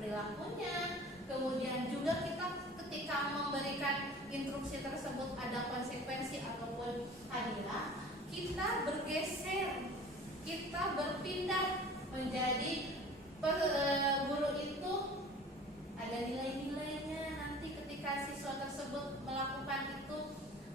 perilakunya. Kemudian juga kita ketika memberikan instruksi tersebut ada konsekuensi ataupun hadiah, kita bergeser, kita berpindah menjadi guru itu ada nilai-nilainya. Nanti ketika siswa tersebut melakukan itu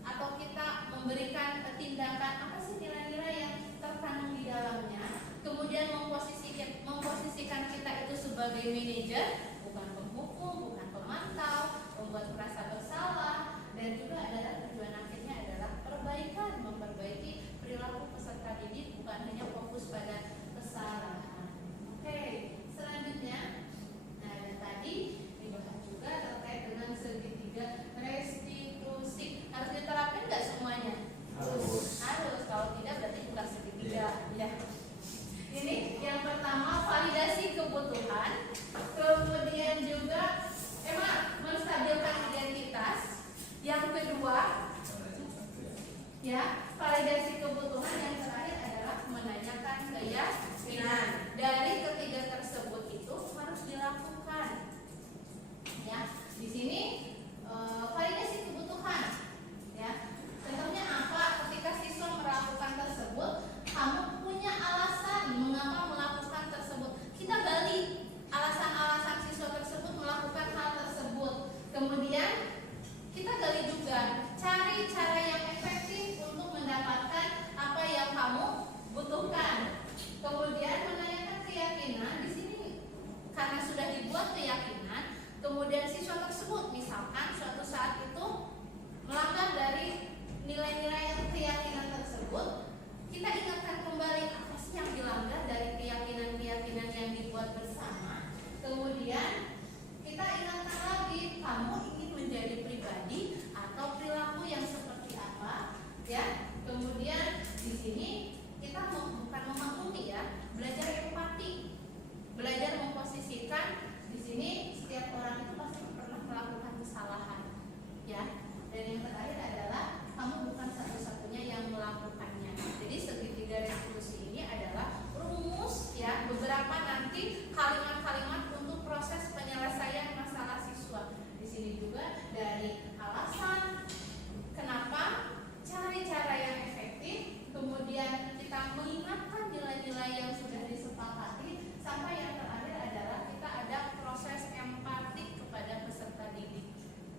atau kita memberikan tindakan, apa sih nilai-nilai yang tertanam di dalamnya. Kemudian memposisikan kita itu sebagai manajer, bukan penghukum, bukan pemantau, membuat merasa bersalah, dan juga adalah tujuan akhirnya adalah perbaikan, memperbaiki perilaku peserta didik, bukan hanya fokus pada kesalahan. Oke, selanjutnya, nah dan tadi dibahas juga terkait dengan segitiga restitusi. Harus diterapkan nggak semuanya? Harus. Kalau tidak berarti bukan segitiga. Ya. Ini yang pertama validasi kebutuhan, kemudian juga menstabilkan identitas. Yang kedua, ya validasi kebutuhan. Yang terakhir adalah menanyakan keyakinan. Dari ketiga tersebut itu harus dilakukan. Ya, di sini validasi kebutuhan. Ya, contohnya apa? Ketika siswa melakukan tersebut, kamu punya alasan mengapa melakukan tersebut. Kita gali alasan-alasan siswa tersebut melakukan hal tersebut. Kemudian kita gali juga cari cara yang efektif untuk mendapatkan apa yang kamu butuhkan. Kemudian menanyakan keyakinan. Di sini karena sudah dibuat keyakinan, kemudian siswa tersebut misalkan suatu saat itu melanggar dari nilai-nilai keyakinan tersebut, kita ingatkan kembali apa sih yang dilanggar dari keyakinan-keyakinan yang dibuat bersama. Kemudian kita ingatkan lagi, kamu ingin menjadi pribadi atau perilaku yang seperti apa, ya. Kemudian di sini kita bukan memaklumi, ya, belajar empati, belajar memposisikan. Di sini setiap orang itu pasti pernah melakukan kesalahan, ya. Dan yang terakhir adalah kamu bukan satu-satunya yang melakukannya. Jadi segitiga restitusi ini adalah rumus, ya, beberapa nanti kalimat-kalimat untuk proses penyelesaian masalah siswa. Di sini juga dari alasan kenapa, cari cara yang efektif, kemudian kita mengingatkan nilai-nilai yang sudah disepakati, sampai yang terakhir adalah kita ada proses empati kepada peserta didik,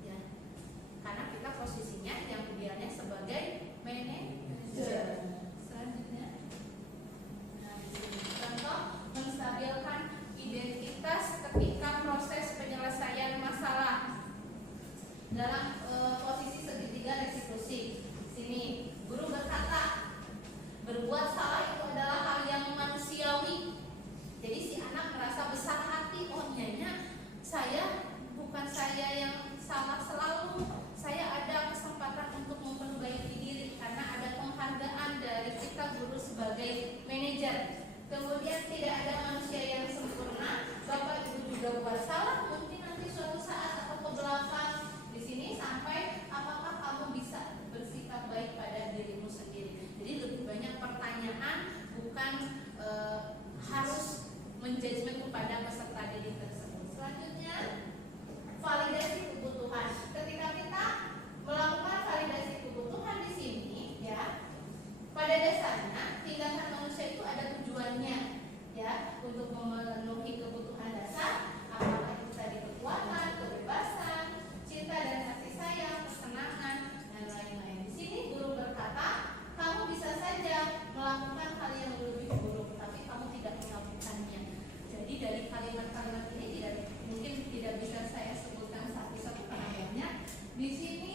ya. Karena kita posisinya yang idealnya sebagai manajer. Selanjutnya, nah di sini contoh menstabilkan identitas ketika proses penyelesaian masalah dalam posisi segitiga restitusi. Sini guru berkata, berbuat salah itu adalah hal yang manusiawi. Jadi si anak merasa besar hati, oh nyanya bukan saya yang salah selalu, saya ada kesempatan untuk memperbaiki diri karena ada penghargaan dari kita guru sebagai manajer. Kemudian tidak ada manusia yang sempurna, bapak ibu juga buat salah, mungkin nanti suatu saat atau ke belakang. Di sini sampai apakah kamu bisa bersikap baik pada dirimu sendiri. Jadi lebih banyak pertanyaan, bukan harus menjudgment kepada peserta didik tersebut. Selanjutnya, validasi kebutuhan. Ketika kita melakukan validasi kebutuhan di sini, ya, pada dasarnya tindakan manusia itu ada tujuannya, ya, untuk memenuhi kebutuhan dasar, apakah itu tadi kekuatan, kebebasan, cinta dan kasih sayang, kesenangan, dan lain-lain. Di sini guru berkata, kamu bisa saja melakukan hal yang lebih buruk, tapi kamu tidak melakukannya. Jadi dari kalimat-kalimat ini mungkin tidak bisa saya sebutkan satu-satu karena banyak. Di sini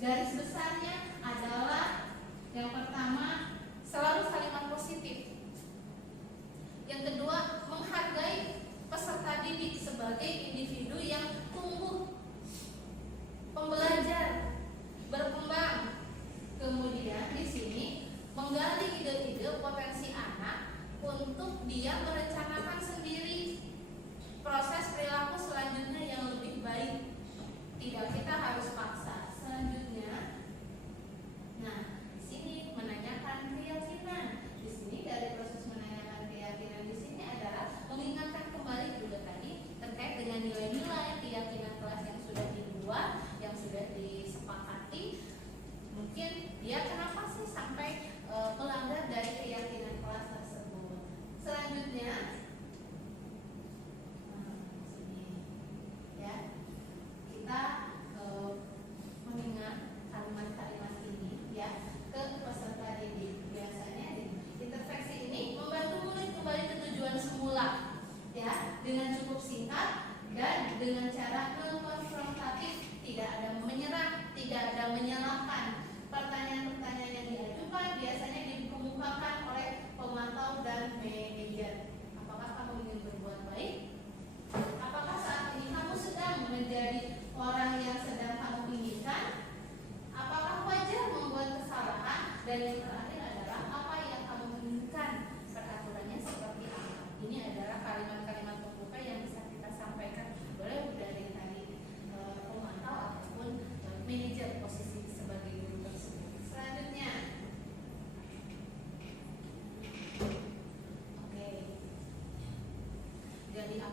garis besarnya adalah yang pertama selalu kalimat positif. Yang kedua, menghargai peserta didik sebagai individu yang tumbuh, pembelajar, berkembang. Kemudian di sini menggali ide-ide potensi anak untuk dia merencanakan sendiri proses perilaku selanjutnya yang lebih baik. Tidak kita harus paksa. Selanjutnya, nah di sini menanyakan keyakinan. Di sini dari proses menanyakan keyakinan di sini adalah mengingatkan kembali juga tadi terkait dengan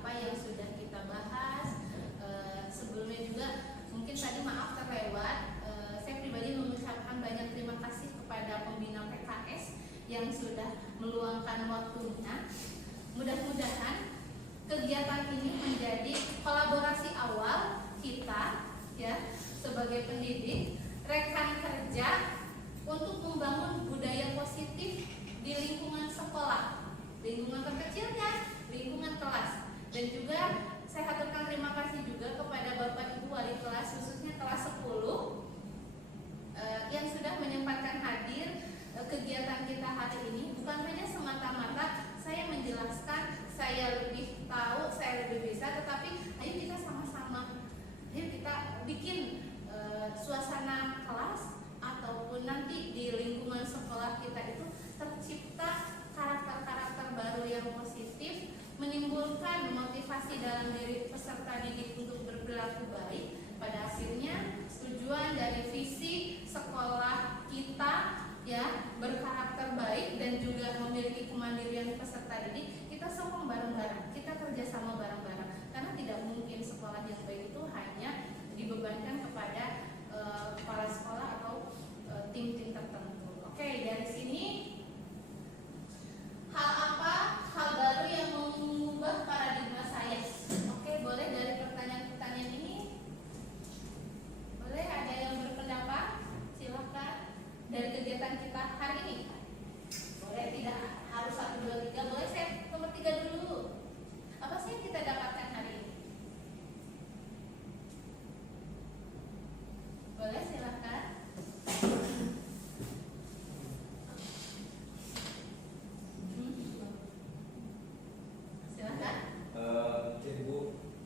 apa yang sudah kita bahas. Sebelumnya juga mungkin tadi maaf terlewat, saya pribadi mengucapkan banyak terima kasih kepada pembina PKS yang sudah meluangkan waktunya. Mudah-mudahan kegiatan ini menjadi kolaborasi awal kita ya sebagai pendidik, rekan kerja untuk membangun budaya positif di lingkungan sekolah, lingkungan terkecilnya, lingkungan kelas. Dan juga saya haturkan terima kasih juga kepada Bapak Ibu wali kelas, khususnya kelas 10 yang sudah menyempatkan hadir kegiatan kita hari ini. Bukan hanya semata-mata saya menjelaskan, saya lebih tahu, saya lebih bisa, tetapi ayo kita sama-sama, ayo kita bikin suasana kelas ataupun nanti di lingkungan sekolah kita itu tercipta karakter-karakter baru yang positif, menimbulkan motivasi dalam diri peserta didik untuk berperilaku baik. Pada akhirnya tujuan dari visi sekolah kita ya berkarakter baik dan juga memiliki kemandirian peserta didik, kita sokong bareng-bareng, kita kerjasama bareng-bareng, karena tidak mungkin sekolah yang baik itu hanya dibebankan kepada kepala sekolah atau tim-tim tertentu. Oke, dari sini hal baru yang mengubah paradigma saya. Oke, boleh dari pertanyaan-pertanyaan ini? Boleh ada yang berpendapat? Silakan. Dari kegiatan kita hari ini. Boleh, tidak harus 1, 2, 3. Boleh saya nomor 3 dulu. Apa sih yang kita dapatkan hari ini? Boleh, silakan. Silakan. Mungkin Bu,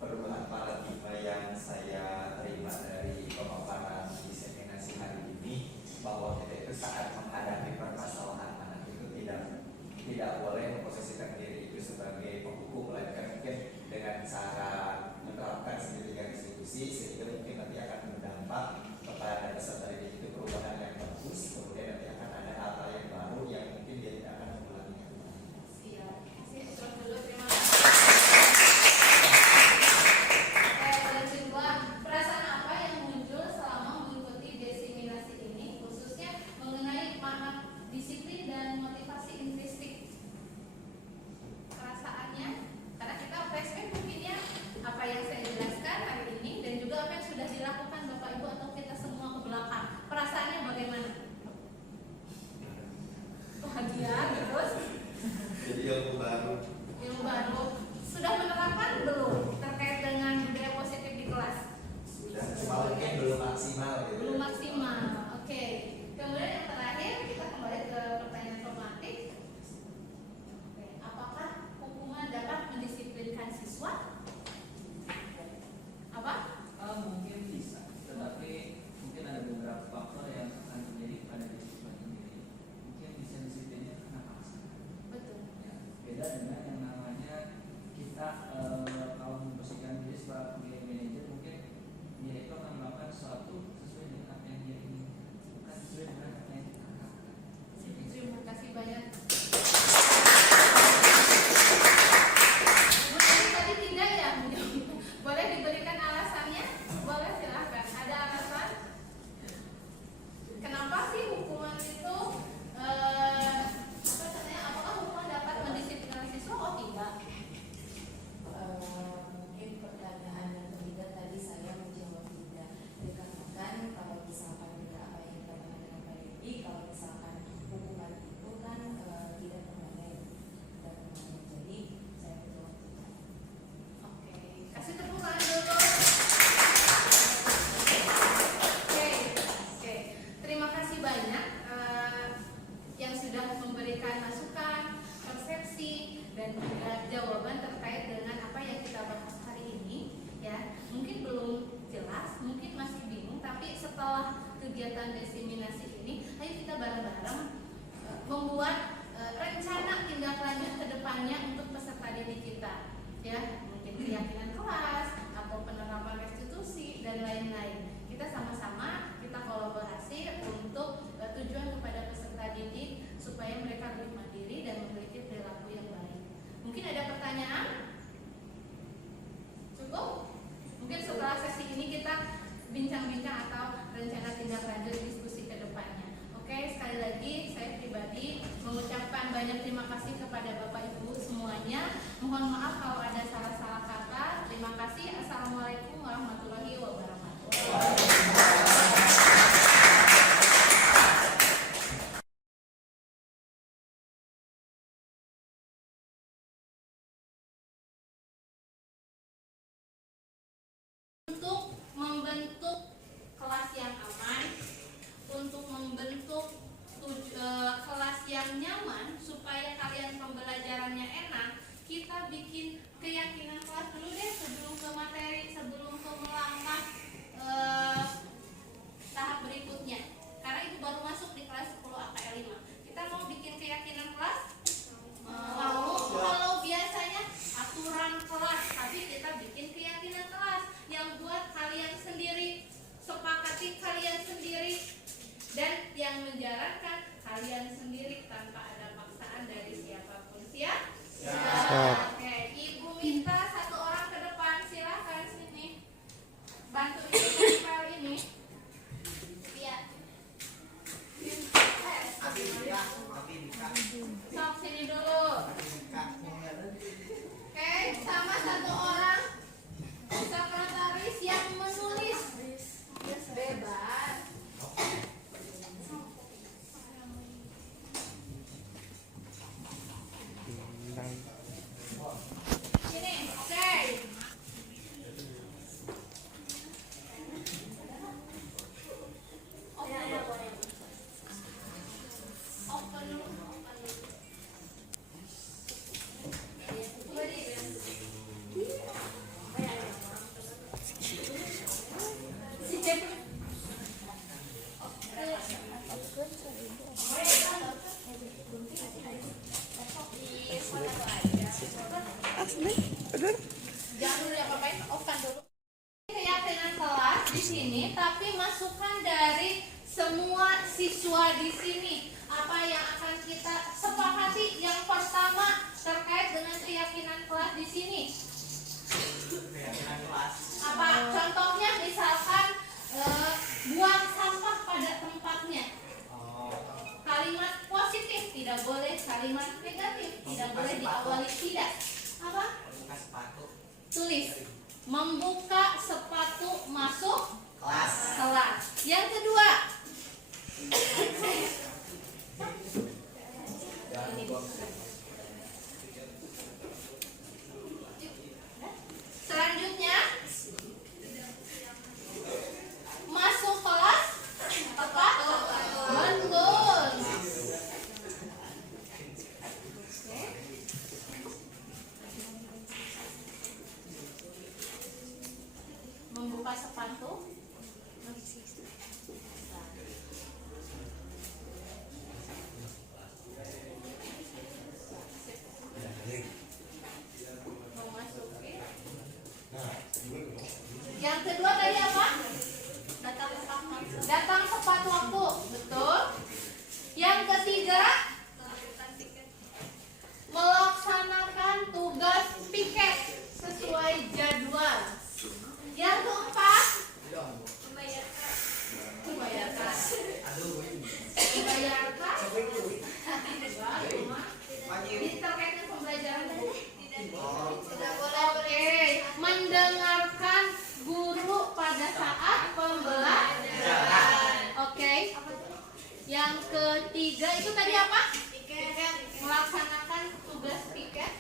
perubahan paradigma yang saya terima dari pemaparan diseminasi hari ini, bahwa kita itu saat menghadapi permasalahan anak itu tidak boleh memposisikan diri itu sebagai penghukum, melainkan mungkin dengan cara menerapkan sedemikian institusi sehingga mungkin nanti akan berdampak kepada peserta didik itu perubahan yang bagus, kemudian nanti akan ada hal-hal yang baru yang mungkin dia tidak akan mengulanginya kembali. Siap. Terus dulu, terima kasih. Boleh kedua, perasaan apa yang muncul selama mengikuti diseminasi ini, khususnya mengenai makna disiplin dan motivasi intrinsik? Perasaannya, karena kita flashback mungkin ya apa yang saya jelaskan hari ini dan juga apa yang sudah dilakukan Bapak Ibu atau kita semua ke belakang. Perasaannya bagaimana? Bahagia terus? Jadi ilmu baru. Ilmu baru sudah menerapkan belum terkait dengan budaya positif di kelas? Sudah, cuma mungkin belum maksimal gitu. Belum maksimal. Oke. Kemudian yang terakhir kita kembali ke pertanyaan formatif. Oke. Apakah hukuman dapat mendisiplinkan siswa? Apa? Mungkin bisa, tetapi mungkin ada beberapa faktor yang akan terjadi pada diri siswa sendiri. Mungkin bisa disiplinnya karena paksa. Betul. Ya, beda dengan yang namanya kita kalau memposisikan diri sebagai manajer, mungkin dia itu akan melakukan sesuatu sesuai dengan apa yang dia inginkan, bukan sesuai dengan apa yang kita harapkan. Terima kasih banyak. Tadi tidak ya? Boleh diberikan alasannya? Boleh, silahkan. Ada alasan? Kenapa sih hukuman itu apakah hukuman dapat mendisiplinkan siswa? Oh tidak. Mungkin pertanyaan yang ketiga tadi saya menjawab tidak, dikarenakan kalau misalkan tidak apa yang dikatakan dengan Pak Devi, kalau misalkan hukuman itu kan tidak permanen, jadi saya menjawab tidak. Oke, kasih tepuk tangan dulu. Oke. Terima kasih banyak yang sudah memberikan masukan, persepsi, dan juga jawaban terkait dengan apa yang kita bahas hari ini. Ya, mungkin belum jelas, mungkin masih bingung, tapi setelah kegiatan diseminasi ini, ayo kita bareng-bareng membuat rencana tindak lanjut ke depannya untuk peserta didik kita. Ya, mungkin keyakinan kelas atau penerapan restitusi dan lain-lain. Kita sama-sama kita kolaborasi untuk tujuan kepada peserta didik supaya mereka lebih mandiri dan memiliki perilaku yang baik. Mungkin ada pertanyaan? banyak terima kasih kepada Bapak Ibu semuanya. Mohon maaf kalau ada salah-salah kata. Terima kasih. Assalamualaikum warahmatullahi wabarakatuh. Untuk membentuk kelas yang aman, untuk membentuk kelas yang nyaman supaya kalian pembelajarannya enak, kita bikin keyakinan kelas dulu deh sebelum ke materi, sebelum ke melangkah tahap berikutnya. Karena itu baru masuk di kelas 10 AKL 5. Kita mau bikin keyakinan kelas? Mau. Kalau biasanya aturan kelas, tapi kita bikin keyakinan kelas yang buat kalian sendiri, sepakati kalian sendiri, dan yang menjalankan kalian sendiri tanpa ada paksaan dari siapapun. Siap? Oke, Ibu minta satu orang ke depan, silahkan sini. Bantu Ibu file ini. Lihat. Sok sini dulu. Oke, sama satu orang sekretaris yang menulis. Bebas. Sini, oke. Open dulu. Jangan dulu diapa-apain, open dulu. Keyakinan kelas di sini, tapi masukan dari semua siswa di sini. Apa yang akan kita sepakati? Yang pertama terkait dengan keyakinan kelas di sini. Keyakinan kelas. Apa contohnya? Misalkan buang sampah pada tempatnya. Kalimat positif tidak boleh, kalimat negatif tidak boleh diawali tidak. Apa? Buka sepatu. Tulis membuka sepatu masuk Kelas. kelas. Yang kedua, selanjutnya masuk kelas tepat. Betul. Membuka sepatu. Memasuki. Yang kedua tadi apa? Datang tepat waktu. Betul. Yang ketiga, melaksanakan tugas piket sesuai jadwal. Yang keempat, membayarkan. Ini terkait dengan pembelajaran tadi. Tidak boleh. Oke, mendengarkan guru pada saat pembelajaran. Oke. Yang ketiga itu tadi apa? Piket. Melaksanakan tugas piket.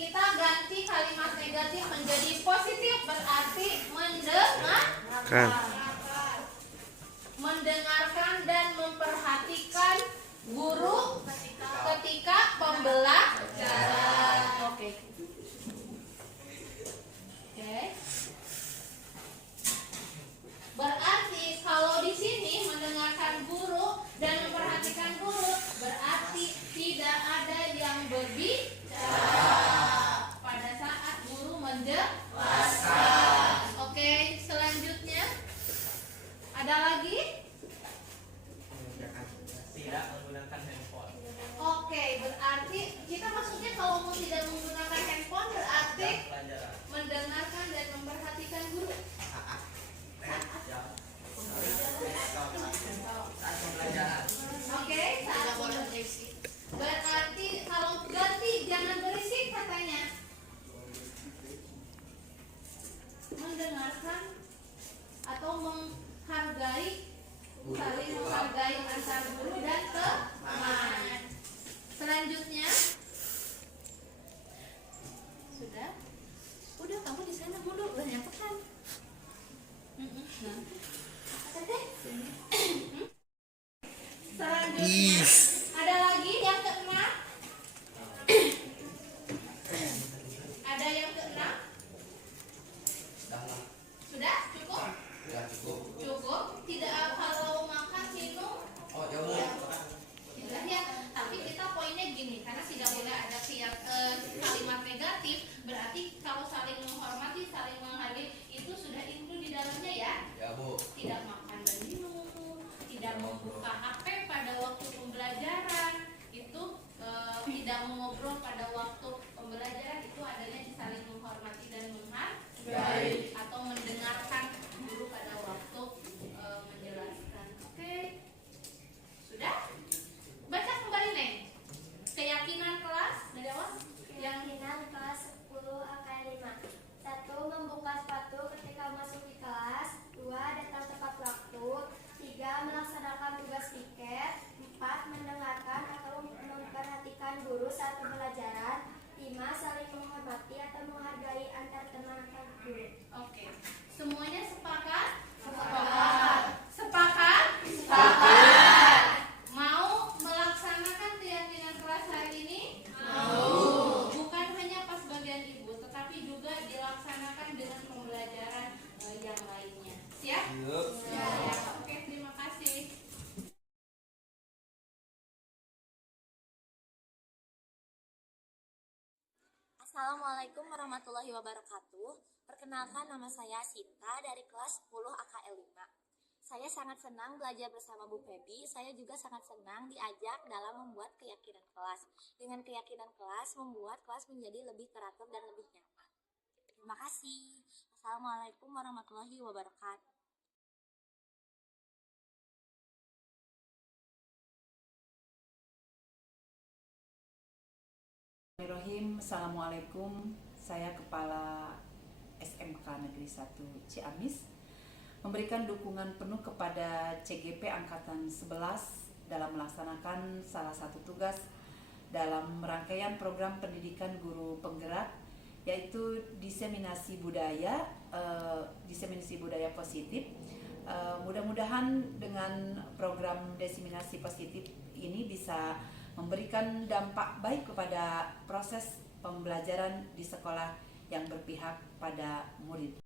Kita ganti kalimat negatif menjadi positif, berarti mendengarkan dan memperhatikan guru ketika pembelajaran. Oke. Berarti kalau di sini mendengarkan guru dan memperhatikan guru, berarti tidak ada yang berbicara pada saat guru menjelaskan. Oke, selanjutnya antar guru dan teman. Selanjutnya, sudah, udah kamu di sana mundur, udah nyampe kan? Selanjutnya, ada lagi yang keenam? Ada yang keenam? Sudah cukup? Cukup. Tidak kalau makan minum? Tidak ya. Tapi kita poinnya gini, karena tidak boleh ada kalimat negatif. Berarti kalau saling menghormati, saling menghargai itu sudah include di dalamnya ya. Tidak makan dan minum, tidak membuka HP pada waktu pembelajaran, itu tidak mengobrol pada waktu pembelajaran, itu adanya di saling menghormati dan menghargai, atau mendengarkan guru pada waktu menjelaskan. Oke, sudah? Baca kembali Neng. Keyakinan kelas dari awal. Keyakinan kelas 10 AKL 5. 1. Membuka sepatu ketika masuk di kelas. 2. Datang tepat waktu. 3. Melaksanakan tugas piket. 4. Mendengarkan atau memperhatikan guru saat pembelajaran. 5. Saling menghormati atau menghargai antar teman atau guru. Oke. Semuanya sepakat? Sepakat. Sepakat? Sepakat. Mau melaksanakan keyakinan kelas hari ini? Mau. Bukan hanya pas bagian ibu, tetapi juga dilaksanakan dengan pembelajaran yang lainnya. Siap? Siap. Oke, terima kasih. Assalamualaikum warahmatullahi wabarakatuh. Perkenalkan, nama saya Sinta dari kelas 10 AKL 5. Saya sangat senang belajar bersama Bu Febi. Saya juga sangat senang diajak dalam membuat keyakinan kelas. Dengan keyakinan kelas, membuat kelas menjadi lebih teratur dan lebih nyaman. Terima kasih. Assalamualaikum warahmatullahi wabarakatuh. Bismillahirrahmanirrahim. Assalamualaikum. Saya Kepala SMK Negeri 1 Ciamis memberikan dukungan penuh kepada CGP Angkatan 11 dalam melaksanakan salah satu tugas dalam rangkaian program pendidikan guru penggerak, yaitu diseminasi budaya positif. Mudah-mudahan dengan program diseminasi positif ini bisa memberikan dampak baik kepada proses pembelajaran di sekolah yang berpihak pada murid.